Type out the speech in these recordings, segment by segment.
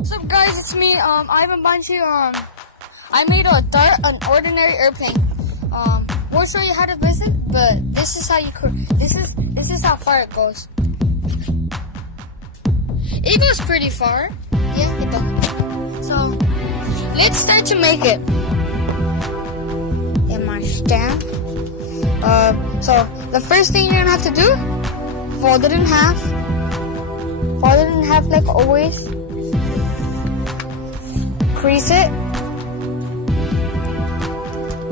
What's up, guys? It's me. Ivan Banchi. I made an ordinary airplane. We'll show you how to build it, but this is how you. This is how far it goes. It goes pretty far. Yeah, it does. So let's start to make it. In my stand. So the first thing you're gonna have to do, fold it in half. Fold it in half like always. Crease it.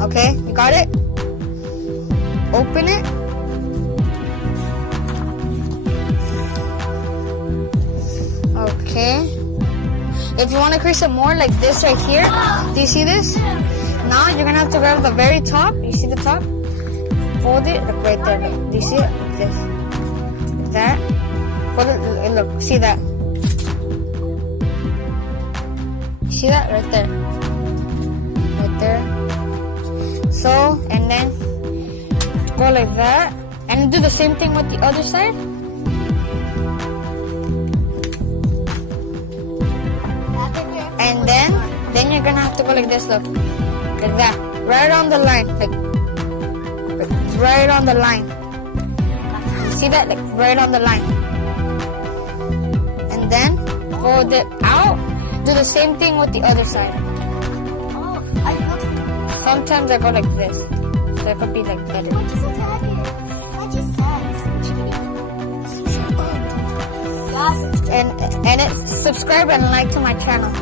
Okay, you got it? Open it. Okay. If you want to crease it more like this right here, do you see this? Now you're gonna have to grab the very top. You see the top? Fold it, look right there. Look. Do you see it? Like this. Like that. Fold it, look, see that? You see that? Right there. Right there. So, and then go like that. And do the same thing with the other side. And then you're gonna have to go like this, look. Like that. Right on the line. Like right on the line. You see that? Like right on the line. And then fold it out. Do the same thing with the other side. Sometimes I go like this. So it could be like better. And it's subscribe and like to my channel.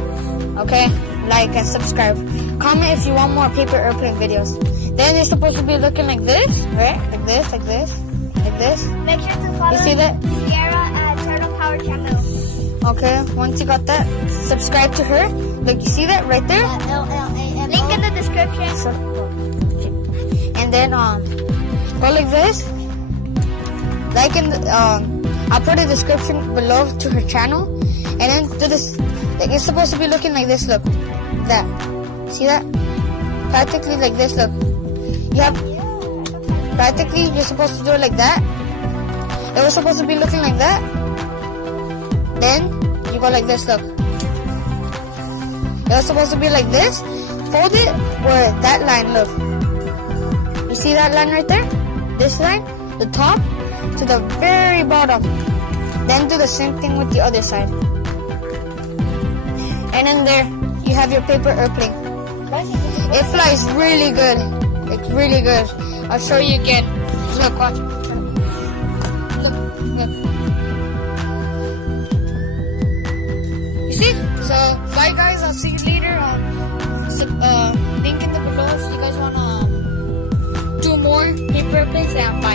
Okay? Like and subscribe. Comment if you want more paper airplane videos. Then you're supposed to be looking like this, right? Like this, like this, like this. Make sure to follow You see that? Sierra and Turtle Power channel. Okay, once you got that, subscribe to her. Look, you see that right there? LLANO. Link in the description. And then go like this. Like in the I'll put a description below to her channel. And then do this. Like you're supposed to be looking like this. Look, that. See that? Practically like this. Look. You have practically you're supposed to do it like that. It was supposed to be looking like that. Then you go like this. Look. It was supposed to be like this. Fold it where that line. Look. You see that line right there? This line, the top to the very bottom. Then do the same thing with the other side. And in there you have your paper airplane. It flies really good. It's really good. I'll show you again. Look, watch. Look, look. You see? So, bye guys. I'll see you later. Link in the below if you guys wanna do more paper airplanes. And bye.